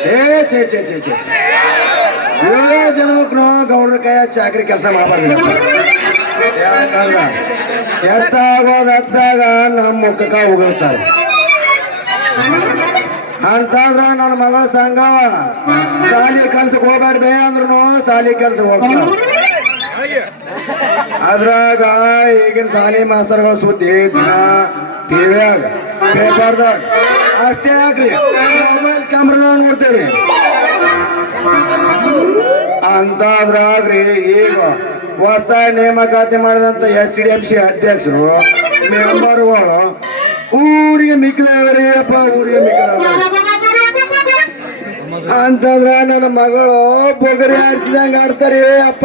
ಛೇ ಚೇ ಛೇ ಛೇ ಛೇ ಛೇ. ನಾವು ಗೌಡ್ರ ಚಾಕ್ರಿ ಕೆಲಸ ಮಾಡಬಾರ್ದು ಯಾಕಂದ್ರ ಎಷ್ಟಾಗೋದ್ ಹತ್ತಾಗ ನಮ್ಮ ಮುಖಕ್ಕ ಉಗುಳ್ತಾರೆ ಅಂತಂದ್ರ ನನ್ನ ಮಗಳ ಸಂಗವ ಸಾಲಿ ಕೆಲ್ಸಕ್ಕೆ ಹೋಗ್ಬೇಡ ಬೇ ಅಂದ್ರೂ ಸಾಲಿ ಕೆಲ್ಸಕ್ಕೆ ಹೋಗ್ತಾರ ಅದ್ರಾಗ ಈಗಿನ ಸಾಲಿ ಮಾಸ್ತರ್ಗಳ ಸುದ್ದಿ ದಿನ ಟಿವಿಯಾಗ ಪೇಪರ್ದಾಗ. ಅಷ್ಟೇ ಆಗ್ರಿ. ಮೊಬೈಲ್ ಕ್ಯಾಮ್ರಾದಾಗ ನೋಡ್ತೇವ್ರಿ ಅಂತಾದ್ರಾಗ್ರಿ ಈಗ ಹೊಸ ನೇಮಕಾತಿ ಮಾಡಿದಂತ ಎಸ್ ಡಿ ಎಂ ಸಿ ಅಧ್ಯಕ್ಷರು ಮೆಂಬರ್ಗಳು ಊರಿಗೆ ಮಿಕ್ಕಿದವ್ರಿ ಅಪ್ಪ ಊರಿಗೆ ಮಿಕ್ಕಿದವ್ರಿ. ಅಂತಂದ್ರ ನನ್ನ ಮಗಳು ಬೊಗರಿ ಆಡ್ಸಿದಂಗ ಆಡ್ತಾರಿ ಅಪ್ಪ.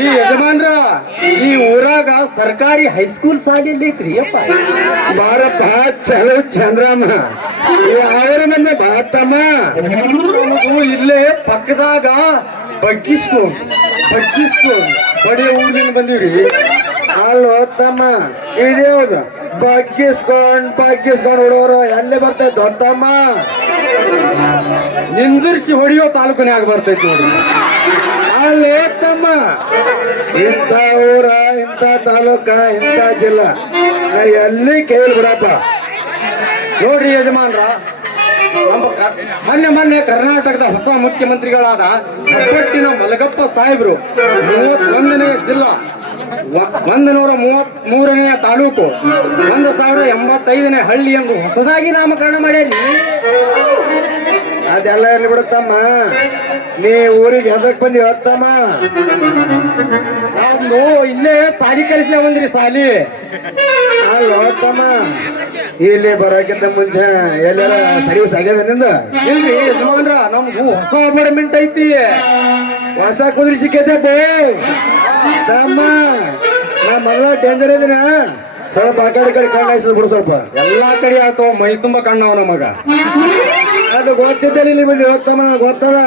ಈ ಯಜಮಾನ್ರ, ಈ ಊರಾಗ ಸರ್ಕಾರಿ ಹೈಸ್ಕೂಲ್ ಶಾಲೆ ಐತ್ರಿ ಅಪ್ಪ ಬಾರಪ್ಪ, ಚಲೋ ಚಂದ್ರಮ್ಮ. ಯಾವ ಮಂದಿ ಬಾತಮ್ಮ. ಇಲ್ಲೇ ಪಕ್ಕದಾಗ ಬಗ್ಗಿಸ್ಕೊಂಡು ಬಗ್ಗಿಸ್ಕೊಂಡು ಬಡಿಯ ಊರಿನಿಂದ ಬಂದೀವ್ರಿ. ಅಲ್ಲೋ ತಮ್ಮ ಇದ್ಯಾವ್ದು ಬಗ್ಗಿಸ್ಕೊಂಡ್ ಬಗ್ಗಿಸ್ಕೊಂಡ್ ಹುಡುಗರು, ಎಲ್ಲಿ ಬರ್ತೈತೆ ದೊಡ್ಡಮ್ಮ? ನಿಂದಿರ್ಸಿ ಹೊಡಿಯೋ ತಾಲೂಕಿನಾಗ ಬರ್ತೈತಿ ನೋಡಿ ಅಲ್ಲಿ ತಮ್ಮ ಇಂಥ ಊರ, ಇಂಥ ತಾಲೂಕ, ಇಂಥ ಜಿಲ್ಲಾ. ಎಲ್ಲಿ ಕೇಳಿ ಬಿಡಪ್ಪ. ನೋಡ್ರಿ ಯಜಮಾನ್ರ ಮೊನ್ನೆ ಮೊನ್ನೆ ಕರ್ನಾಟಕದ ಹೊಸ ಮುಖ್ಯಮಂತ್ರಿಗಳಾದ ಕಟ್ಟಿನ ಮಲಗಪ್ಪ ಸಾಹೇಬ್ರು ಮೂವತ್ತೊಂದನೇ ಜಿಲ್ಲಾ. ಒಂದು ನೂರ ಮೂವತ್ ಮೂರನೆಯ ತಾಲೂಕು ಒಂದು ಸಾವಿರದ ಎಂಬತ್ತೈದನೇ ಹಳ್ಳಿ ಎಂದು ಹೊಸದಾಗಿ ನಾಮಕರಣ ಮಾಡ್ಯಾರಿ. ಅದೆಲ್ಲ ಇರ್ಲಿ ಬಿಡುತ್ತಮ್ಮ. ನೀ ಊರಿಗೆ ಹೆದಕ್ ಬಂದಿ ಹೊತ್ತಮ್ಮ ಇಲ್ಲೇ ಸಾಲಿ ಕಲಿಸ್ಲೇ ಬಂದ್ರಿ ಸಾಲಿ. ಅಲ್ಲಿ ಹೊತ್ತಮ್ಮ ಇಲ್ಲಿ ಬರಾಕಿಂತ ಮುಂಚೆ ಎಲ್ಲರ ಸರ್ವಿಸ್ ಆಗ್ಯದ ನಿಂದ? ಇಲ್ರಿ ನೋಡ್ರ ನಮ್ದು ಹೊಸ ಅಪಾರ್ಟ್ಮೆಂಟ್ ಐತಿ. ಹೊಸ ಕುದುರೆ ಸಿಕ್ಕೈತೆ ಬೇ. ತಮ್ಮ ನಾ ಮಗಳ ಡೇಂಜರ್ ಇದೀನ. ಸ್ವಲ್ಪ ಆ ಕಡೆ ಕಡೆ ಕಣ್ಣು ಹಾಯಿಸಿದ್ ಬಿಡು ಸ್ವಲ್ಪ. ಎಲ್ಲಾ ಕಡೆ ಆಯ್ತು ಮೈ ತುಂಬಾ ಕಣ್ಣವ ಮಗ ಅದು ಗೊತ್ತಿದ್ದಲ್ಲಿ ಇಲ್ಲಿ ಬಂದಿ ಗೊತ್ತಮ್ಮ ನನಗೆ ಗೊತ್ತದ.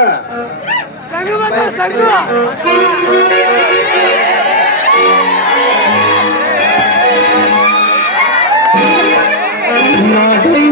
நகை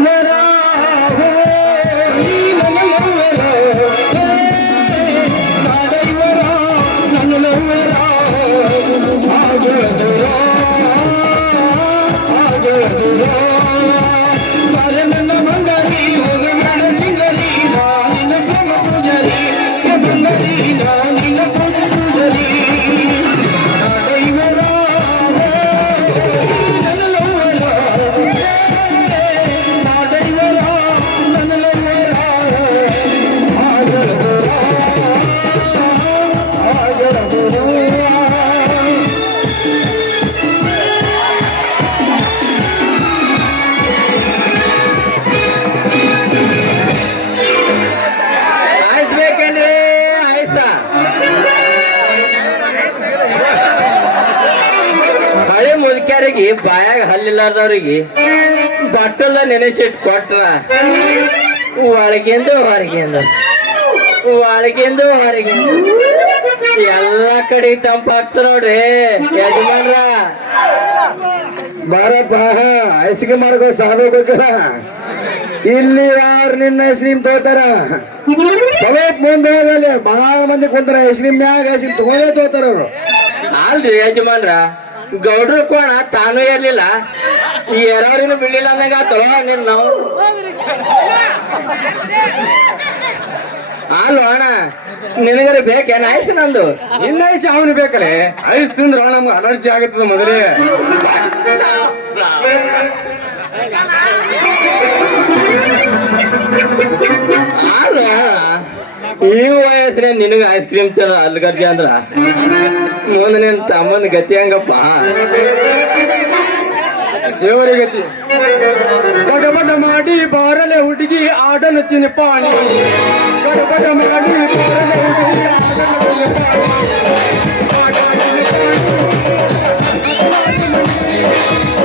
ಹಳೆ ಮುದುಕ್ಯಾರಿಗೆ ಬಾಯಾಗ ಹಲ್ಲಿಲ್ಲಾರ್ದವ್ರಿಗೆ ಬಟ್ಟಲ ನೆನೆಸಿಟ್ ಕೊಟ್ರ. ಒಳಗಿಂದು ಹೊರಗಿಂದ. ಒಳಗಿಂದು ಹೊರಗಿಂದ. ಎಲ್ಲಾ ಕಡೆ ತಂಪಾಗ್ತ ನೋಡ್ರಿ ಯಜಮಾನ್ರ. ಬಾರಪ್ಪ ಐಸಿಗೆ ಮಾಡ್ಕೋ, ಸಾಧು ಹೋಗಲ್ಲ ಇಲ್ಲಿ ಯಾರು ನಿನ್ನ ಐಸ್ ಕ್ರೀಮ್ ತಗೋತಾರ ಸ್ವಲ್ಪ ಮುಂದೆ ಹೋಗಲ್ಲ. ಬಹಳ ಮಂದಿ ಕುಂತಾರ ಐಸ್ ಕ್ರೀಮ್ ಮ್ಯಾಗ ಐಸ್ ಕ್ರೀಮ್ ತಗೋದೇ ತಗೋತಾರ ಅವ್ರು. ಅಲ್ರಿ ಯಜಮಾನ್ರ. ಗೌಡ್ರ ಕೋಣ ತಾನು ಇರ್ಲಿಲ್ಲ. ಈ ಯಾರಿಗೂ ಬಿಡ್ಲಿಲ್ಲ ಅಂದಂಗ ಆತವ ನಿನ್ ನಾವು. ಅಲ್ವ ಅಣ್ಣ ನಿನಗರ ಬೇಕೇನ? ಆಯ್ತು ನಂದು. ಇನ್ನ ಐಸ್ ಅವನು ಬೇಕಲೆ? ಐಸ್ ತಿಂದ್ರ ನಮ್ಗೆ ಅಲರ್ಜಿ ಆಗುತ್ತದೆ ಮೊದಲೇ. ಅಲ್ಲ ಈ ವಯಸ್ಸಿನ ನಿನಗ ಐಸ್ ಕ್ರೀಮ್ ತರ ಅಲ್ಗರ್ಜಿ ಅಂದ್ರ? ಮುಂದಿನ ತಮ್ಮನ ಗತಿ ಹಂಗಪ್ಪ? ದೇವರಿಗೆ ಗತಿ. ಗಡಬಡ ಮಾಡಿ ಬಾರಲೆ ಹುಡುಗಿ ಆಡಲು ಚಿನಿಪಾಣಿ. ಗಡಬಡ ಮಾಡಿ ಬಾರಲೆ ಹುಡುಗಿ ಆಡಲು ಚಿನಿಪಾಣಿ.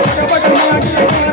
ಗಡಬಡ ಮಾಡಿ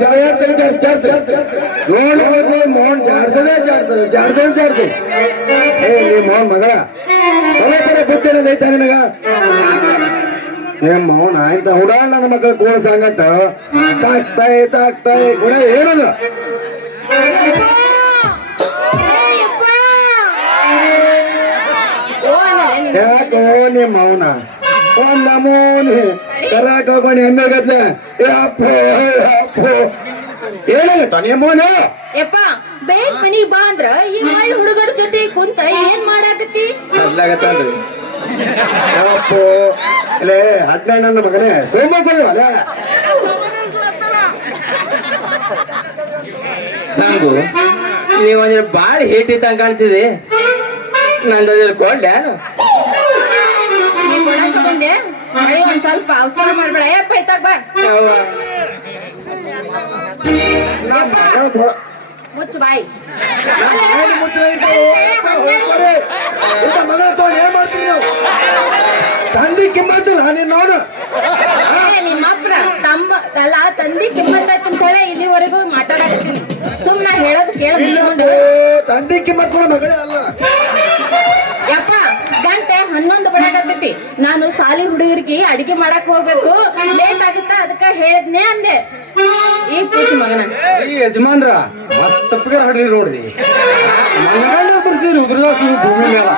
ಚಾಡ್ಸದೆ ಚಾಡ್ಸ್ ಚಾಡ್ಸ್ ನೋಡಿ ಹೋದ್ರೆ ಮೋಹನ್ ಚಾಡ್ಸದೆ ಚಾಡ್ಸದೆ ಚಾಡ್ಸದೆ ಚಾಡ್ಸು ಏ ನಿಮ್ಮ ಮೌನ್ ಮಗಳ. ಸಲ ಬುದ್ಧಿ ಐತ ನಿನಗ. ನಿಮ್ಮ ಮೌನ ಇಂತ ಹುಡಾಳ್ ನನ್ನ ಮಕ್ಕಳ ಕೂಡ ಸಂಗಟ ತಾಕ್ತಾಯಿ ತಾಕ್ತಾಯಿ ಕೂಡ ಹೇಳೋದು. ಯಾಕೋ ಮೌನ ಒಂದ ಮೌನಿ. ಕರಾಕ್ ಹೋಗೋಣ ಎಮ್ಮೆ ಗದ್ಲೆ ಏ ಅಪ್ಪೋ. ಅಪ್ಪೋ ನಿಮ್ಮ ಯಪ್ಪ ಬೇಗ ಮನಿಗ್ ಬಾ ಅಂದ್ರ ಈ ಮಳ್ಳ ಹುಡುಗರ ಜೊತೆ ಕುಂತ ಏನ್ ಮಾಡಾಕತ್ತಿ? ಅದ್ಲಾಗತ್ತಲ್ರಿ ಅಪ್ಪೋ. ಅಲ್ಲೇ ಹದಿನೈದು ಮಗನೇ. ಸೋಮವಾರ ಅಲ್ಲ. ಸಾಂಗು ನೀವ್ ಒಂದ್ ಬಾಳ ಹೇಟ್ ಇದ್ದಂಗೆ ಕಾಣ್ತಿದ್ರಿ ನಂದು ಕೊಡ್ಲೇನು ಬಂದೆ. ಒಂದ್ ಸ್ವಲ್ಪ ಅವಸರ ಮಾಡ್ಬೇಡ. ಯಪ್ಪ ಇತ್ತಾಗ ಬಾ. ಮುಚ್ಚು ಬಾಯಿ. ಮಗಳ ತಗೊಂಡು ಏನ್ ಮಾಡ್ತೀರಿ ನೀವು? ತಂದಿ ಕಿಮ್ಮತ್ತಿಲ್ಲ ನೀನ್ ನೋಡು. ಏ, ನಿಮ್ಮ ಅಪ್ರ ತಮ್ಮ ಅಲ್ಲ ತಂದಿ ಕಿಮ್ಮತ್ ಅಂತ ಹೇಳಿ ಇಲ್ಲಿವರೆಗೂ ಮಾತಾಡಕತ್ತೀನಿ. ಸುಮ್ಮನೆ ಹೇಳೋದು ಕೇಳ ಇಲ್ಲ ಬಿಟ್ಕೊಂಡು ತಂದಿ ಕಿಮ್ಮತ್ ಕೂಡ ಮಗಳೇ ಅಲ್ಲ. ಹನ್ನೊಂದು ಬಡಾಕತ್ತೈತಿ ನಾನು ಸಾಲಿ ಹುಡುಗರಿಗೆ ಅಡಿಗೆ ಮಾಡಕ್ ಹೋಗ್ಬೇಕು. ಲೇಟ್ ಆಗುತ್ತ? ಅದಕ್ಕ ಹೇಳಿದ್ನೆ ಅಂದೆ. ಈಗ ಕೂತು ಮಗನ. ಈ ಯಜಮಾನ್ರ ತಪ್ಪಿಗೆ ಹೊಡೆದಿರಿ ನೋಡ್ರಿ. ಭೂಮಿ ಮೇಲೆ.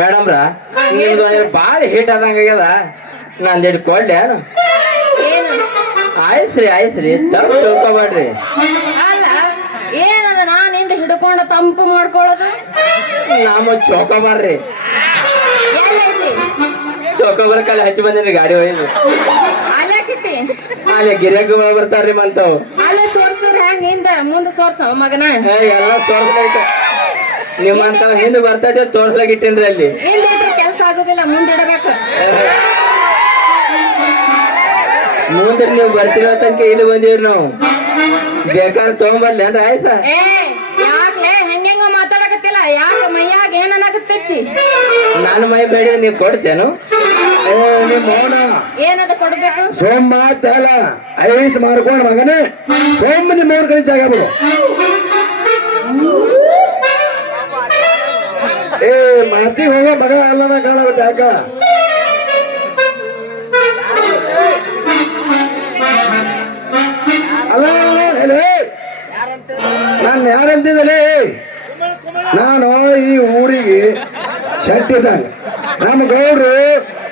ಮೇಡಮ್ರ ನಿಮ್ದು ಬಾಳ ಹಿಟ್ ಆದಂಗ ಆಗ್ಯದ. ನಂದೆಡ್ ಕೊಡ್ಲೆ ಏನು? ಆಯ್ಸ್ರಿ ಆಯ್ತ್ರಿ ತಪ್ಪು ತಿಳ್ಕೊಬೇಡ್ರಿ ಅಲ್ಲ ಏನದ ನಾನಿಂದ ಹಿಡ್ಕೊಂಡು ತಂಪು ಮಾಡ್ಕೊಳ್ಳೋದು? ನಮ್ಮ ಚೌಕೋಬಾರ್ರಿ. ಚೌಕೋಬಾರ್ ಕಾಲ ಹಚ್ಚಿ ಬಂದ್ರಿ ಗಾಡಿ ಒಯ್ದು ಅಲ್ಲೇ ಗಿರಿಯಕ್ ಬರ್ತಾರ್ರಿ ಮಂತಾವ್. ಅಲ್ಲೇ ತೋರ್ಸಿದ್ರ ಹಿಂದೆ ಹಿಂದ ಮುಂದ ಸೋರ್ಸ ಮಗನ? ಎಲ್ಲ ತೋರ್ಸ್ಲಾಗಿಟ್ಟ ನಿಮ್ಮಂತಾವ್ ಹಿಂದ್ ಬರ್ತೈತೆ ತೋರ್ಸ್ಲಾಗಿಟ್ಟೇನ್ರಿ ಅಲ್ಲಿ. ಕೆಲಸ ಆಗೋದಿಲ್ಲ ಮುಂದಿಡಬೇಕು ಮುಂದೆ ನೀವು ಬರ್ತಿರೋ ತನಕ ಇಲ್ಲಿ ಬಂದೀವ್ರಿ ನಾವು. ಬೇಕಾದ್ರೆ ತಗೊಂಬರ್ಲಿ ಅಂದ್ರೆ ಆಯ್ತಾ? ಹೆಂಗೆಂಗೋ ಮಾತಾಡಕತ್ತಿಲ್ಲ. ಯಾಕ ಮೈಯಾಗ ಏನ್ ಅನ್ನಾಗತ್ತೈತಿ ನಾನು ಮೈ ಬೇಡ ನೀವು ಕೊಡ್ತೇನು? ಏ ನಿಮ್ ಮೌನ ಏನದ ಕೊಡ್ಬೇಕು? ಸೋಮ ತೇಲ ಐಸ್ ಮಾರ್ಕೊಂಡ್ ಮಗನೇ. ಸೋಮ್ ನಿಮ್ಮ ಅವ್ರ ಕಡೆ ಜಾಗ ಬಿಡು ಏ ಮಾತಿ ಹೋಗ ಮಗ ಅಲ್ಲನ ಕಾಣಾಗುತ್ತೆ ಯಾಕ? ಅಲ್ಲ ನಾನು ಯಾರಂತಿದ್ದಲೇ ನಾನು ಈ ಊರಿಗೆ ಶೆಟ್ಟಿದ್ದಂಗೆ ನಮ್ಮ ಗೌಡ್ರು,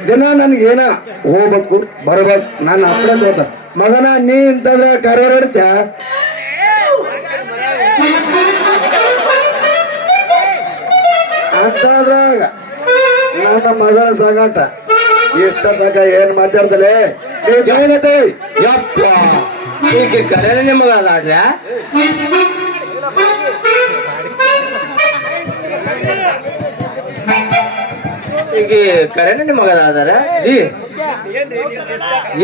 ದಿನ ನನ್ಗೇನ ಹೋಗ್ಬೇಕು, ಬರ್ಬೇಕು ನಾನು ಅಪ್ಪಡೆ ತೋತ. ಮಗನ, ನೀ ಇಂತಂದ್ರೆ ಕರೋಡ್ ಇರ್ತ್ಯಾ ಅಂತಾದ್ರಾಗ ನನ್ನ ಮಗಳ ಸಗಾಟ ಇಷ್ಟ ತಗ ಏನ್ ಮಾತಾಡ್ದಲೆ? ಯಪ್ಪ. ಈಗ ಕರೆನೇ ಅದಾಡ್ರ ಈಗ ಕರೆನೇ ನಿಮಗ ಅದಾರ ರೀ.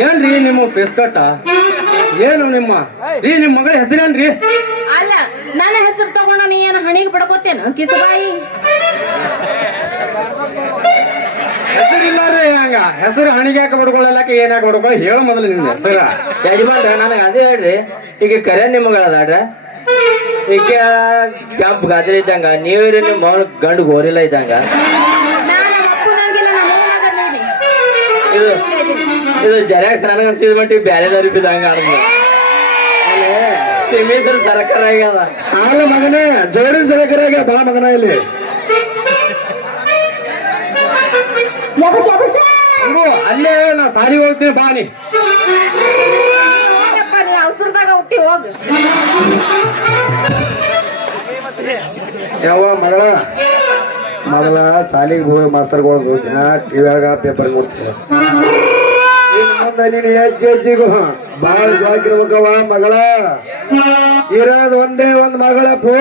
ಏನ್ರಿ ನಿಮ್ಮ ಪೇಸ್ಕಟ್ಟ ಏನು ನಿಮ್ಮ? ರೀ ನಿಮ್ಮ ಮಗಳ ಹೆಸರೇನ್ರಿ ಅಲ್ಲ ನನ್ನ ಹೆಸರು ತಗೊಂಡ ನೀ ಏನು ಹಣಿಗೆ ಬಿಡ್ಕೋತೇನ? ಕಿಸಬಾಯಿ ಹೆಸರಿಲ್ಲ ರೀ ಹಂಗ. ಹೆಸರು ಹಣಿಗೆ ಯಾಕೆ ಬಡ್ಕೊಳ್ಳಕ್ಕೆ ಏನ್ ಯಾಕೆ ಬಡ್ಕೊಳ್ಳ? ಹೇಳ ಮೊದಲು ನಿಮ್ದು ಹೆಸರ. ಯಜಮಾನ್ರ ನನಗೆ ಅದೇ ಹೇಳ್ರಿ. ಈಗ ಕರೆ ಅದಾಡ್ರ ಈಗ ಕೆಂಪ್ ಗಾಜರಿ ಇದ್ದಂಗ ನೀವ್ರಿ ನಿಮ್ಮ ಮಗನ ಗಂಡು ಗೋರಿಲ್ಲ ಇದ್ದಂಗ. ಇದು ಇದು ಜರಾಕ್ಸ್ ನನಗೆ ಅನ್ಸಿದ ಮಟ್ಟಿಗೆ ಬ್ಯಾರೆದವ್ರಿಗೆ ಬಿದ್ದಂಗ ಆಡ್ದ. ಸಿಮಿದ್ರ ಸರ್ಕಾರ ಆಗ್ಯದ ಆಲ ಮಗನೇ ಜೋಡಿ ಸರಕರಾಗ ಬಾ ಮಗನ ಇಲ್ಲಿ. ಅಲ್ಲೇ ನಾ ಸಾರಿ ಹೋಗ್ತೀನಿ, ಬಾ ನೀ. ಹೋಗು ಯಾವ ಮಗಳ. ಮೊದಲ ಸಾಲಿಗೆ ಹೋಗಿ ಮಾಸ್ತರ್ಗಳು ದಿನ ಟಿವ್ಯಾಗ ಪೇಪರ್ ನೋಡ್ತೀನಿ. ಇನ್ ಮುಂದೆ ನೀನು ಹೆಜ್ಜೆ ಹೆಜ್ಜೆಗೂ ಬಾಳ ಜಾಗಿರ್ಬೇಕವ ಮಗಳ. ಇರೋದ್ ಒಂದೇ ಒಂದ್ ಮಗಳ ಪೂ.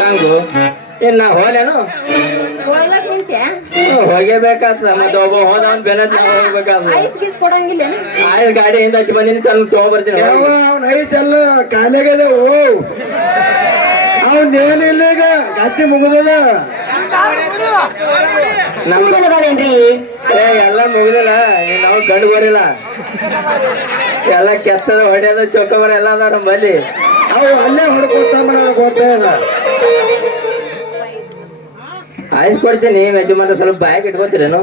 ನಂಗು? ಏನ್ ನಾ ಹೋಲೇನು ಹೋಗ್ಲಕ್ ನಿಂತ್ಯಾ? ಹೋಗೇಬೇಕಾತ ಮತ್ತೆ ಒಬ್ಬ ಹೋದವನ್ ಬೆನ್ನತ್ ನಾ ಹೋಗ್ಬೇಕಾದ ಐಸ್ ಗೀಸ್ ಕೊಡಂಗಿಲ್ಲ ಆಯ್ತು ಗಾಡಿ ಹಿಂದ ಹಚ್ಚಿ ಬಂದಿನಿ ಚಂದ ತಗೊಂಡ್ಬರ್ತೀನಿ ಅವನ ಐಸೆಲ್ಲ ಕಾಲಿಗಿದೆ ಓ. ಅವನ್ ಏನಿಲ್ಲ ಈಗ. ಗತ್ತಿ ಮುಗಿದದ. ಎಲ್ಲ ಮುಗಿದಿಲ್ಲ. ನಾವು ಗಂಡು ಬರಿಲ್ಲ ಎಲ್ಲ ಕೆತ್ತದ ಹೊಡೆಯೋದು ಚೊಕ್ಕಬರ ಎಲ್ಲ ಅದಾರ ನಮ್ಮಲ್ಲಿ ಅವು ಅಲ್ಲೇ ಹೊಡ್ಕೊತ ಗೊತ್ತಾಯ್ತ ಗೊತ್ತೇ ಇಲ್ಲ ಆಯ್ಸ್ ಕೊಡ್ತೀನಿ ಯಜಮಾನ ಸ್ವಲ್ಪ ಬಾಯಾಗ ಇಟ್ಕೊತೀರೇನು?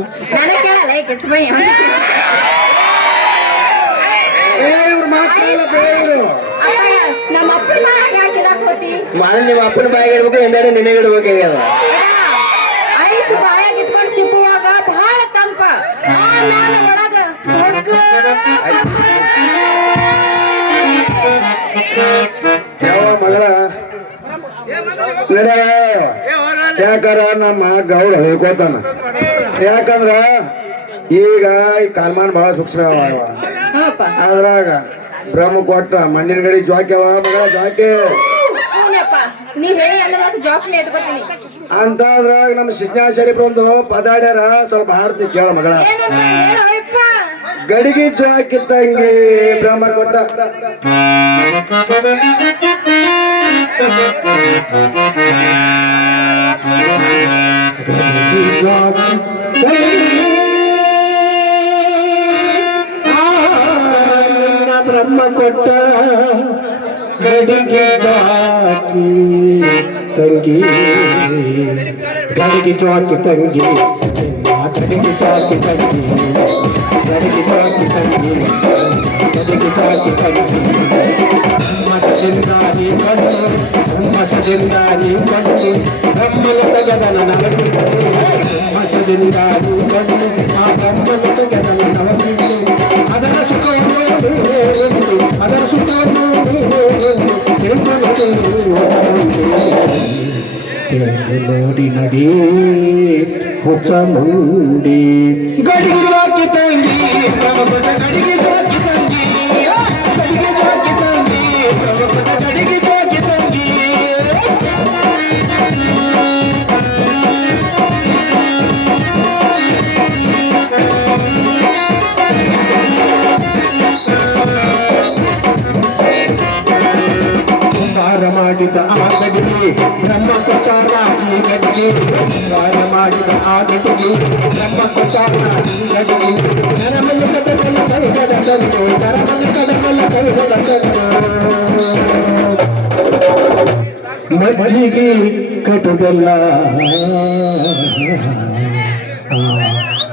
ಅಪ್ಪಾಯ ನಮ್ಮ ಅಪ್ಪನ ಬಾಯಾಗ ಇಡ್ಬೇಕು ಹಿಂದಾಡಿ ನಿನಗೆ ಇಡ್ಬೇಕು ಆಗ್ಯದ ಐಸ್ ಬಾಯಾಗ ಇಟ್ಕೊಂಡು ಚಿಪ್ಪುವಾಗ ಬಹಳ ತಂಪ. ಆಮೇಲೆ ಒಳಗ ಹೊಗ್ಗ. ಯಾವ ಮಗಳ? ನಡೆ. ಯಾಕಾರ ನಮ್ಮ ಗೌಡ ಹೇಳ್ಕೋತಾನ. ಯಾಕಂದ್ರ ಈಗ ಈ ಕಾಲ್ಮಾನ್ ಬಹಳ ಸೂಕ್ಷ್ಮ ಅದ್ರಾಗ ಬ್ರಹ್ಮ ಕೊಟ್ಟ ಮಣ್ಣಿನ ಗಡಿ ಜಾಕ್ಯವ ಮಗಳ ಅಂತ ಅದ್ರಾಗ ಅಂತಾದ್ರಾಗ ನಮ್ಮ ಶಿಸ್ನಾ ಶರೀಫ್ ಒಂದು ಪದಾಡ್ಯಾರ ಸ್ವಲ್ಪ ಹಾಡ್ತಿ ಕೇಳ ಮಗಳ. ಗಡಿಗೆ ಚಾಕಿತ್ತಂಗಿ ಬ್ರಹ್ಮ ಕೊಟ್ಟ. ಬ್ರಹ್ಮ ಕೊಟ್ಟ ಗಡಿಗೆ ಜಾಕಿ ತಂಗಿ ಗಡಿಗೆ ಜಾಕಿ ತಂಗಿ ಗಡಿಗೆ ಜಾಕಿ ತಂಗಿ ಗಡಿಗೆ ಜಾಕಿ ತಂಗಿ ಗಡಿಗೆ ಜಾಕಿ ತಂಗಿ ಮಸದಿಂದ ನೀ ಬಂದು ಮಸದಿಂದ ನೀ ಬಂದು ಬ್ರಹ್ಮನ ತಗದನ ನವಗಿ ಮಸದಿಂದ ನೀ ಬಂದು ಆ ಬ್ರಹ್ಮನ ತಗದನ ನವಗಿ ಅದರ ಸುಖವನ್ನು ಒಂದು ಅದರ ಸುಖವನ್ನು ನೋಡಿ ನಡಿ ಹೊಸ ಮುಂಡಿ. ನಮಗೆ ಮಾಡಿ ಆದಿಸಿತು ನಮ್ಮ ಸುತ್ತಾನ ನಮಗೆ ನರಮಲ್ಲಿ ಕದಮಲ್ಲ ಕೈಗದ ತಂದು ನರಮಲ್ಲಿ ಕದಮಲ್ಲ ಕೈಗದ ತಂದು ಮಜ್ಜಿಗೆ ಕಟುದಲ್ಲ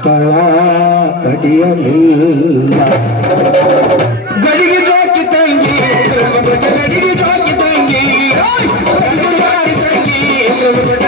ತಳ ಕಡಿಯಲಿಲ್ಲ ಗಡಿಗೆ ಜೋಕಿ ತಂಗಿ ಗಡಿಗೆ ಜೋಕಿ ತಂಗಿ ತಂಗಿ